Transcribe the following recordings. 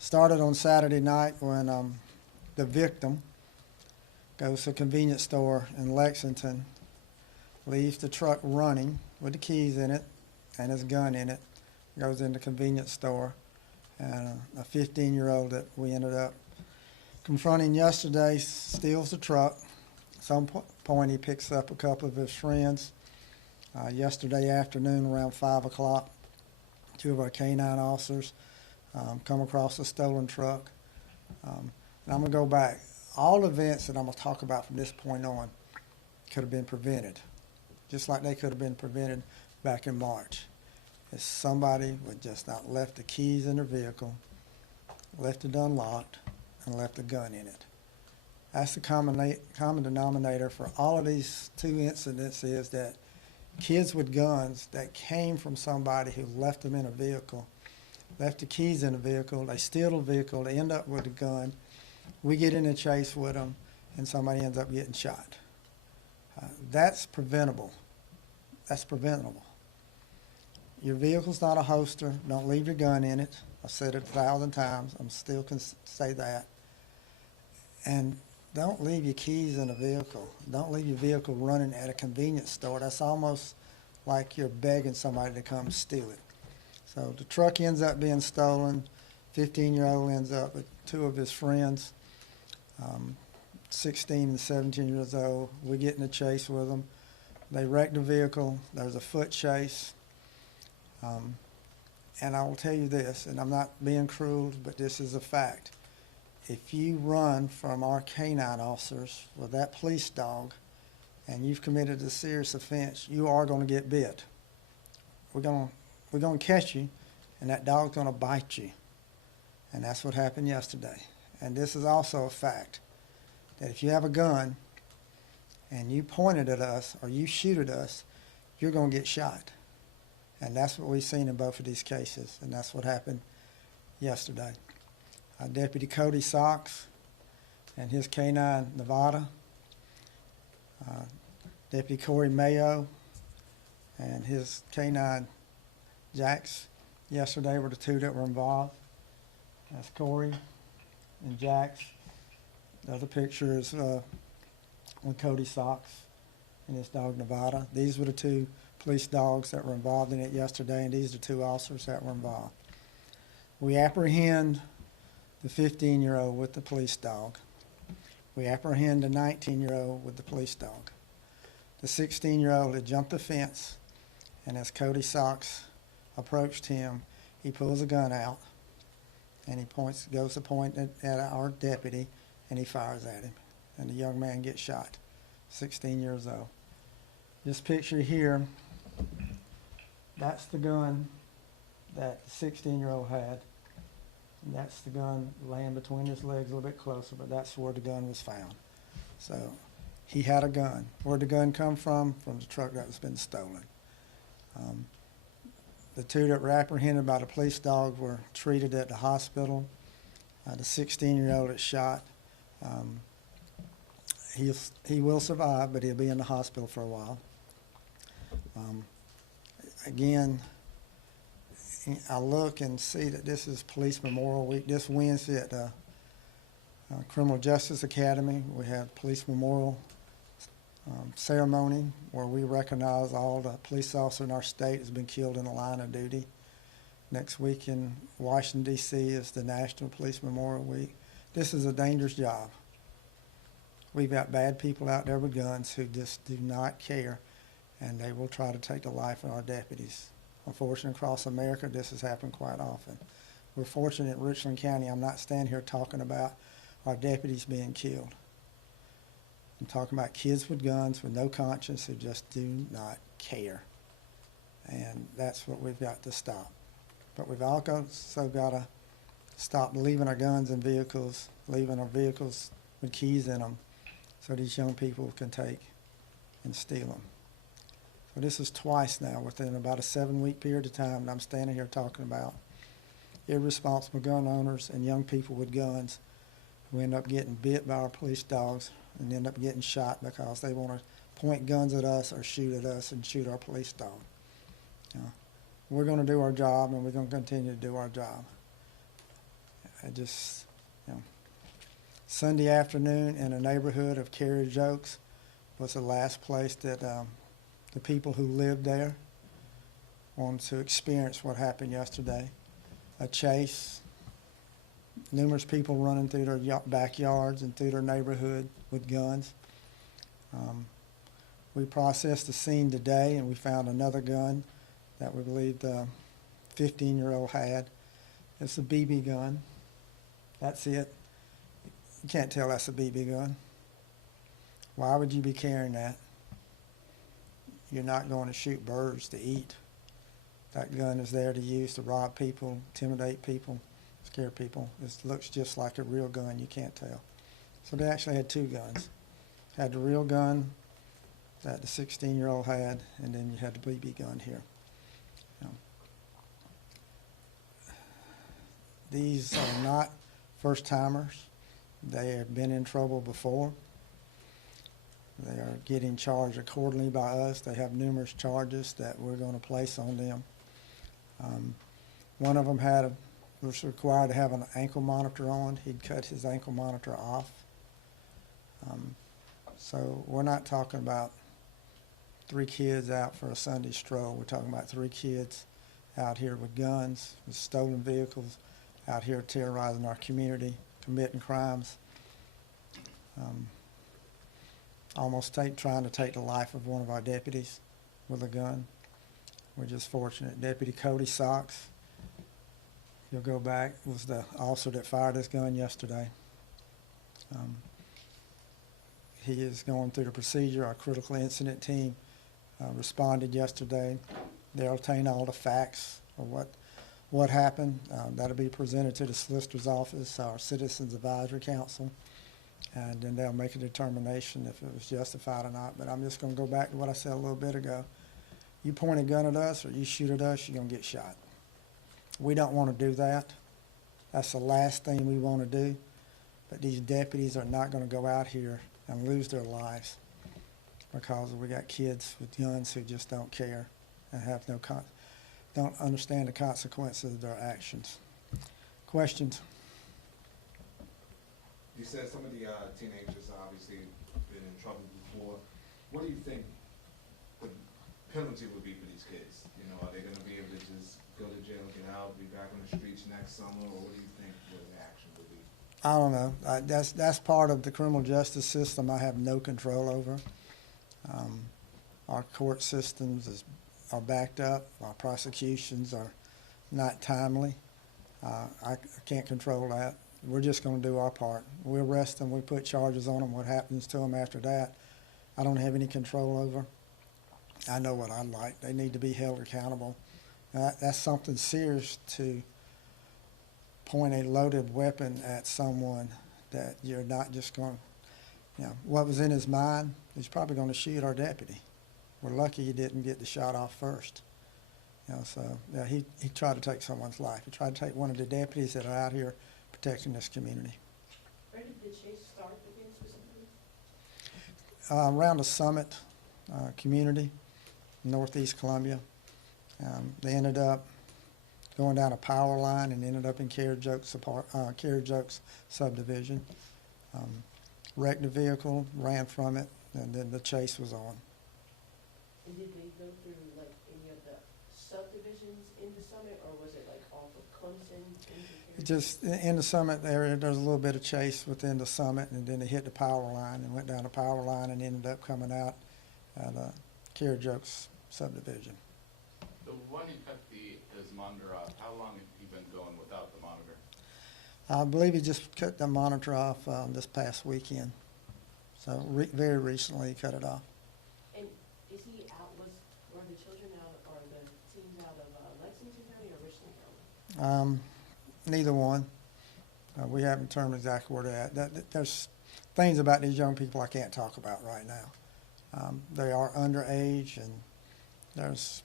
Started on Saturday night when the victim goes to a convenience store in Lexington, leaves the truck running with the keys in it and his gun in it, goes in the convenience store, and a 15-year-old that we ended up confronting yesterday steals the truck. At some point he picks up a couple of his friends. Yesterday afternoon around 5 o'clock, two of our K9 officers come across a stolen truck. And I'm going to go back. All events that I'm going to talk about from this point on could have been prevented, just like they could have been prevented back in March. If somebody would just not left the keys in their vehicle, left it unlocked, and left a gun in it. That's the common denominator for all of these two incidents, is that kids with guns that came from somebody who left them in a vehicle, left the keys in the vehicle, they steal the vehicle, they end up with a gun, we get in a chase with them, and somebody ends up getting shot. That's preventable. That's preventable. Your vehicle's not a holster. Don't leave your gun in it. I've said it 1,000 times. I'm still can say that. And don't leave your keys in a vehicle. Don't leave your vehicle running at a convenience store. That's almost like you're begging somebody to come steal it. So the truck ends up being stolen. 15-year-old ends up with two of his friends, 16 and 17 years old. We get in a chase with them. They wreck the vehicle. There's a foot chase. And I will tell you this, and I'm not being cruel, but this is a fact. If you run from our K9 officers with that police dog and you've committed a serious offense, you are going to get bit. We're going to catch you, and that dog's going to bite you. And that's what happened yesterday. And this is also a fact, that if you have a gun and you point it at us or you shoot at us, you're going to get shot. And that's what we've seen in both of these cases, and that's what happened yesterday. Deputy Cody Sox and his K9 Nevada, Deputy Corey Mayo and his K9 Jax yesterday were the two that were involved. That's Corey and Jax. The other picture is with Cody Sox and his dog Nevada. These were the two police dogs that were involved in it yesterday, and these are the two officers that were involved. We apprehend the 15-year-old with the police dog. We apprehend the 19-year-old with the police dog. The 16-year-old had jumped the fence, and as Cody Sox approached him, he pulls a gun out, and he goes to point at our deputy, and he fires at him. And the young man gets shot, 16 years old. This picture here, that's the gun that the 16-year-old had. And that's the gun laying between his legs a little bit closer, but that's where the gun was found. So he had a gun. Where'd the gun come from? From the truck that was been stolen. The two that were apprehended by the police dog were treated at the hospital. The 16-year-old that shot, he will survive, but he'll be in the hospital for a while. Again, I look and see that this is Police Memorial Week. This Wednesday at the Criminal Justice Academy, we have Police Memorial ceremony where we recognize all the police officers in our state has been killed in the line of duty. Next week in Washington, D.C. is the National Police Memorial Week. This is a dangerous job. We've got bad people out there with guns who just do not care, and they will try to take the life of our deputies. Unfortunately, across America, this has happened quite often. We're fortunate in Richland County. I'm not standing here talking about our deputies being killed. I'm talking about kids with guns with no conscience who just do not care. And that's what we've got to stop. But we've also got to stop leaving our guns in vehicles, leaving our vehicles with keys in them, so these young people can take and steal them. So this is twice now within about a 7-week period of time that I'm standing here talking about irresponsible gun owners and young people with guns who end up getting bit by our police dogs and end up getting shot because they want to point guns at us or shoot at us and shoot our police dog. We're going to do our job, and we're going to continue to do our job. I just, you know, Sunday afternoon in a neighborhood of Carriage Oaks was the last place that the people who lived there wanted to experience what happened yesterday. A chase, numerous people running through their backyards and through their neighborhood with guns. We processed the scene today, and we found another gun that we believe the 15-year-old had. It's a BB gun. That's it. You can't tell that's a BB gun. Why would you be carrying that? You're not going to shoot birds to eat. That gun is there to use to rob people, intimidate people, scare people. It looks just like a real gun. You can't tell. So they actually had two guns. Had the real gun that the 16-year-old had, and then you had the BB gun here. These are not first-timers. They have been in trouble before. They are getting charged accordingly by us. They have numerous charges that we're going to place on them. One of them was required to have an ankle monitor on. He'd cut his ankle monitor off. So we're not talking about 3 kids out for a Sunday stroll. We're talking about 3 kids out here with guns, with stolen vehicles, out here terrorizing our community, committing crimes. Almost trying to take the life of one of our deputies with a gun. We're just fortunate. Deputy Cody Sox, you'll go back, was the officer that fired his gun yesterday. He is going through the procedure. Our critical incident team responded yesterday. They'll obtain all the facts of what happened. That'll be presented to the solicitor's office, our Citizens Advisory Council, and then they'll make a determination if it was justified or not. But I'm just going to go back to what I said a little bit ago. You point a gun at us or you shoot at us, you're going to get shot. We don't want to do that. That's the last thing we want to do. But these deputies are not going to go out here and lose their lives because we got kids with guns who just don't care and have don't understand the consequences of their actions. Questions? You said some of the teenagers obviously been in trouble before. What do you think the penalty would be for these kids? You know, are they going to be able to just go to jail and get out, be back on the streets next summer, or what do you think the action would be? I don't know. That's part of the criminal justice system I have no control over. Our court systems are backed up. Our prosecutions are not timely. I can't control that. We're just going to do our part. We arrest them. We put charges on them. What happens to them after that, I don't have any control over. I know what I'd like. They need to be held accountable. That's something serious to point a loaded weapon at someone that you're not just going to, what was in his mind, he's probably going to shoot our deputy. We're lucky he didn't get the shot off first. He tried to take someone's life. He tried to take one of the deputies that are out here protecting this community. Where did the chase start again specifically? Around the Summit community, northeast Columbia. They ended up going down a power line and ended up in Carriage Oaks subdivision. Wrecked the vehicle, ran from it, and then the chase was on. And did they go through like any of the subdivisions in the Summit, or was it like off of Clemson? Just in the Summit area, there's a little bit of chase within the Summit, and then they hit the power line and went down the power line and ended up coming out at Carriage Oaks subdivision. The one you cut his monitor off, how long have you been going without the monitor? I believe he just cut the monitor off this past weekend. So very recently he cut it off. And is he out, were the children out, or the teens out of Lexington County or Richland County? Neither one. We haven't determined exactly where they're at. There's things about these young people I can't talk about right now. They are underage, and there's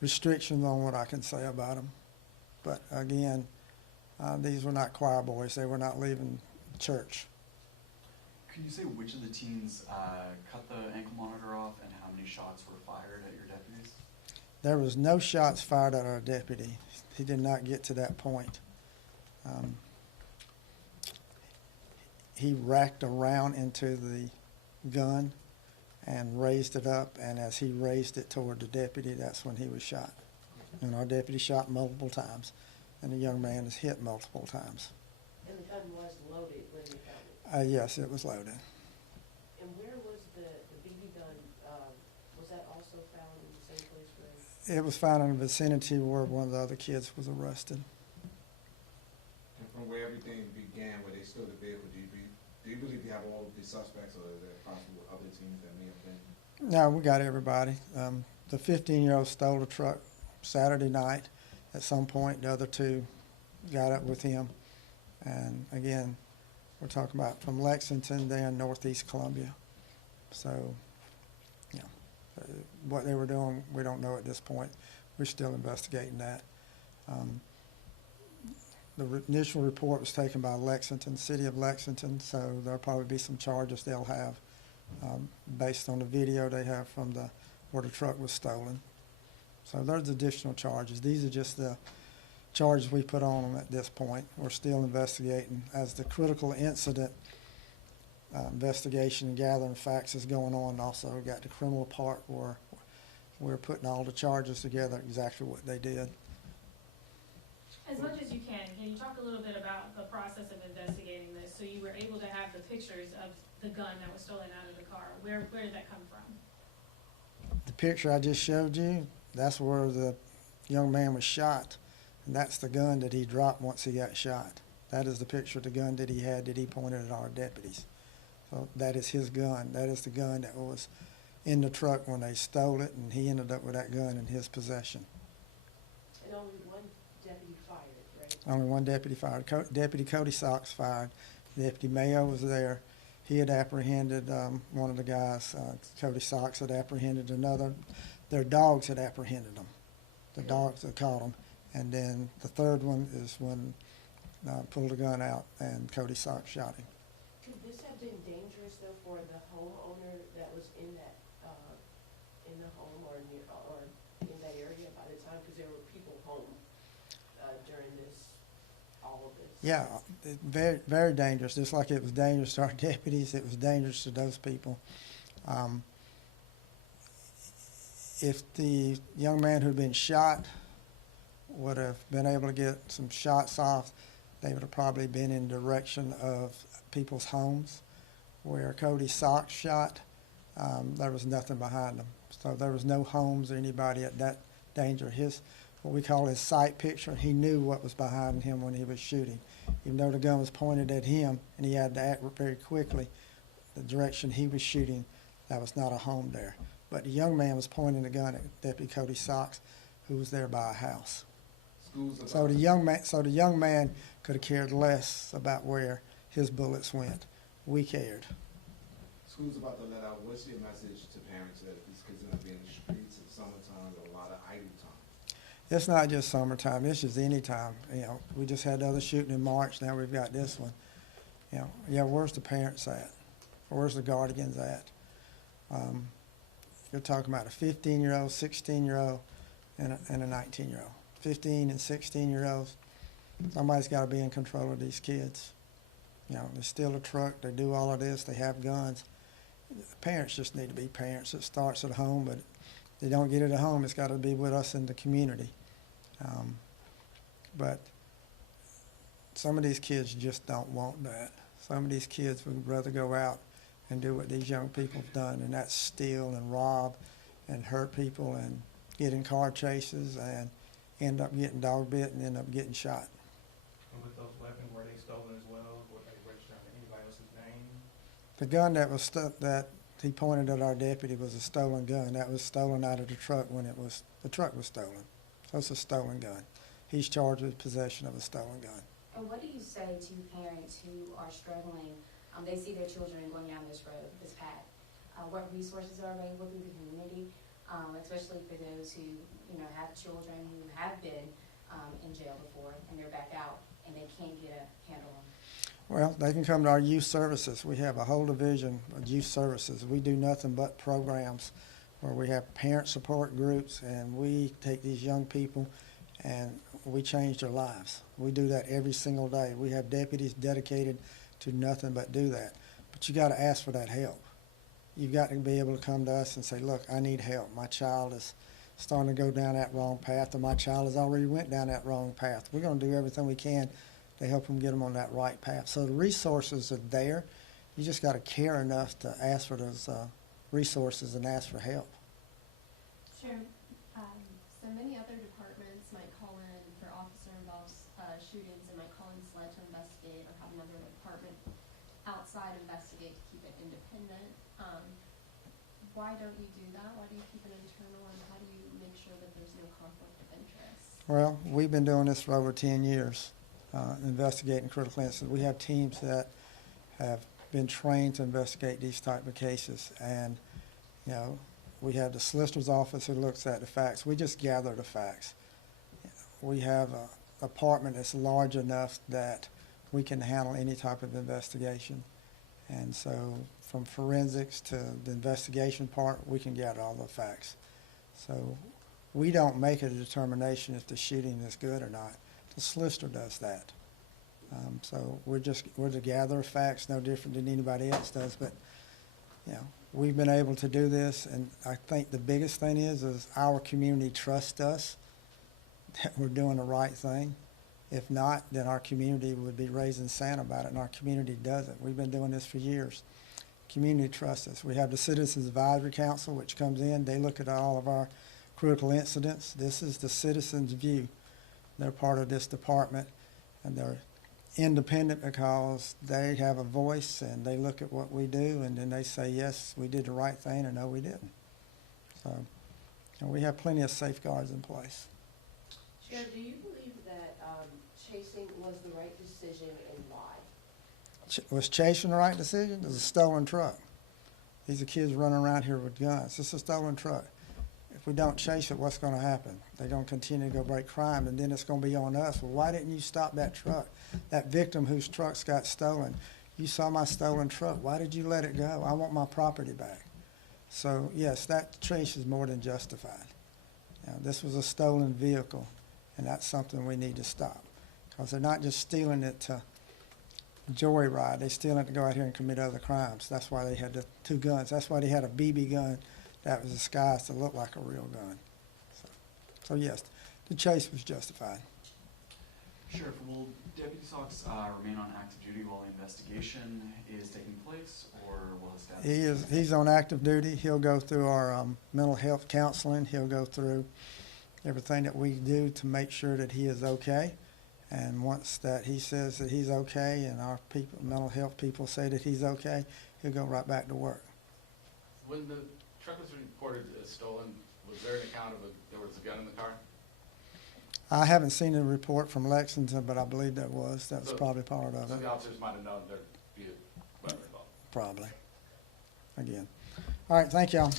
restrictions on what I can say about them. But again, these were not choir boys. They were not leaving church. Can you say which of the teens cut the ankle monitor off and how many shots were fired at your deputies? There was no shots fired at our deputy. He did not get to that point. He racked around into the gun and raised it up, and as he raised it toward the deputy, that's when he was shot. And our deputy shot multiple times, and the young man is hit multiple times. And the gun was loaded when you found it? Yes, it was loaded. And where was the BB gun, was that also found in the same place where? It was found in the vicinity where one of the other kids was arrested. And from where everything began, where they stole the vehicle, do you believe you have all of the suspects, or is there possible other teams that may have been? No, we got everybody. The 15-year-old stole the truck Saturday night. At some point, the other two got up with him. And again, we're talking about from Lexington down northeast Columbia. So, you know, what they were doing, we don't know at this point. We're still investigating that. The initial report was taken by Lexington, city of Lexington, so there'll probably be some charges they'll have based on the video they have from where the truck was stolen. So there's additional charges. These are just the charges we put on them at this point. We're still investigating. As the critical incident investigation and gathering facts is going on, also we've got the criminal part where we're putting all the charges together, exactly what they did. As much as you can you talk a little bit about the process of investigating this? So you were able to have the pictures of the gun that was stolen out of the car. Where did that come from? The picture I just showed you, that's where the young man was shot. And that's the gun that he dropped once he got shot. That is the picture of the gun that he had that he pointed at our deputies. So that is his gun. That is the gun that was in the truck when they stole it, and he ended up with that gun in his possession. And only one deputy fired, right? Only one deputy fired. Deputy Cody Sox fired. Deputy Mayo was there. He had apprehended one of the guys. Cody Sox had apprehended another. Their dogs had apprehended them. The dogs had caught them. And then the third one is when pulled the gun out and Cody Sox shot him. Could this have been dangerous though for the homeowner that was in that in the home or near or in that area by the time, because there were people home during all of this? Yeah, very, very dangerous. Just like it was dangerous to our deputies, it was dangerous to those people. If the young man who'd been shot would have been able to get some shots off, they would have probably been in the direction of people's homes. Where Cody Sox shot, there was nothing behind them. So there was no homes or anybody at that danger. What we call his sight picture, he knew what was behind him when he was shooting. Even though the gun was pointed at him and he had to act very quickly, the direction he was shooting, that was not a home there. But the young man was pointing the gun at Deputy Cody Sox, who was there by a house. So the young man could have cared less about where his bullets went. We cared. School's about to let out. What's your message to parents that these kids are going to be in the streets in summertime with a lot of idle time? It's not just summertime. It's just any time. You know, we just had the other shooting in March. Now we've got this one. You know, yeah. Where's the parents at? Where's the guardians at? You're talking about a 15-year-old, 16-year-old, and a 19-year-old. 15 and 16-year-olds. Somebody's got to be in control of these kids. You know, they steal a truck. They do all of this. They have guns. Parents just need to be parents. It starts at home, but if they don't get it at home, it's got to be with us in the community. But some of these kids just don't want that. Some of these kids would rather go out and do what these young people have done, and that's steal and rob and hurt people and get in car chases and end up getting dog bit and end up getting shot. And with those weapons, were they stolen as well? Were they registered under anybody else's name? The gun that he pointed at our deputy was a stolen gun. That was stolen out of the truck when the truck was stolen. So it's a stolen gun. He's charged with possession of a stolen gun. And what do you say to parents who are struggling? They see their children going down this road, this path. What resources are available through the community, especially for those who, have children who have been in jail before and they're back out and they can't get a handle on? Well, they can come to our youth services. We have a whole division of youth services. We do nothing but programs where we have parent support groups, and we take these young people and we change their lives. We do that every single day. We have deputies dedicated to nothing but do that. But you got to ask for that help. You've got to be able to come to us and say, look, I need help. My child is starting to go down that wrong path, or my child has already went down that wrong path. We're going to do everything we can to help them get them on that right path. So the resources are there. You just got to care enough to ask for those resources and ask for help. Sure. So many other departments might call in for officer-involved shootings and might call in SLED to investigate, or have another department outside investigate to keep it independent. Why don't you do that? Why do you keep it internal, and how do you make sure that there's no conflict of interest? Well, we've been doing this for over 10 years, investigating critical incidents. We have teams that have been trained to investigate these type of cases, and we have the solicitor's office who looks at the facts. We just gather the facts. We have a department that's large enough that we can handle any type of investigation, and so from forensics to the investigation part, we can gather all the facts. So we don't make a determination if the shooting is good or not. The solicitor does that. So we're the gatherer of facts, no different than anybody else does. But we've been able to do this, and I think the biggest thing is our community trusts us that we're doing the right thing. If not, then our community would be raising sand about it, and our community doesn't. We've been doing this for years. Community trusts us. We have the Citizens Advisory Council, which comes in. They look at all of our critical incidents. This is the citizens' view. They're part of this department, and they're independent because they have a voice, and they look at what we do, and then they say, yes, we did the right thing, or no, we didn't. So we have plenty of safeguards in place. Sheriff, do you believe that chasing was the right decision, and why? Was chasing the right decision? It was a stolen truck. These are kids running around here with guns. It's a stolen truck. If we don't chase it, what's going to happen? They're going to continue to go break crime, and then it's going to be on us. Well, why didn't you stop that truck? That victim whose trucks got stolen. You saw my stolen truck. Why did you let it go? I want my property back. So, yes, that chase is more than justified. Now, this was a stolen vehicle, and that's something we need to stop, because they're not just stealing it to joyride. They steal it to go out here and commit other crimes. That's why they had the two guns. That's why they had a BB gun that was disguised to look like a real gun. So yes, the chase was justified. Sheriff, will Deputy Sox remain on active duty while the investigation is taking place, or will his status? He's on active duty. He'll go through our mental health counseling. He'll go through everything that we do to make sure that he is okay. And once that he says that he's okay, and our people, mental health people say that he's okay, he'll go right back to work. When the truck was reported as stolen, was there an account of there was a gun in the car? I haven't seen a report from Lexington, but I believe that was So- probably part of So it. the officers might have known there'd be a weapon involved. Probably. Again. All right, thank y'all.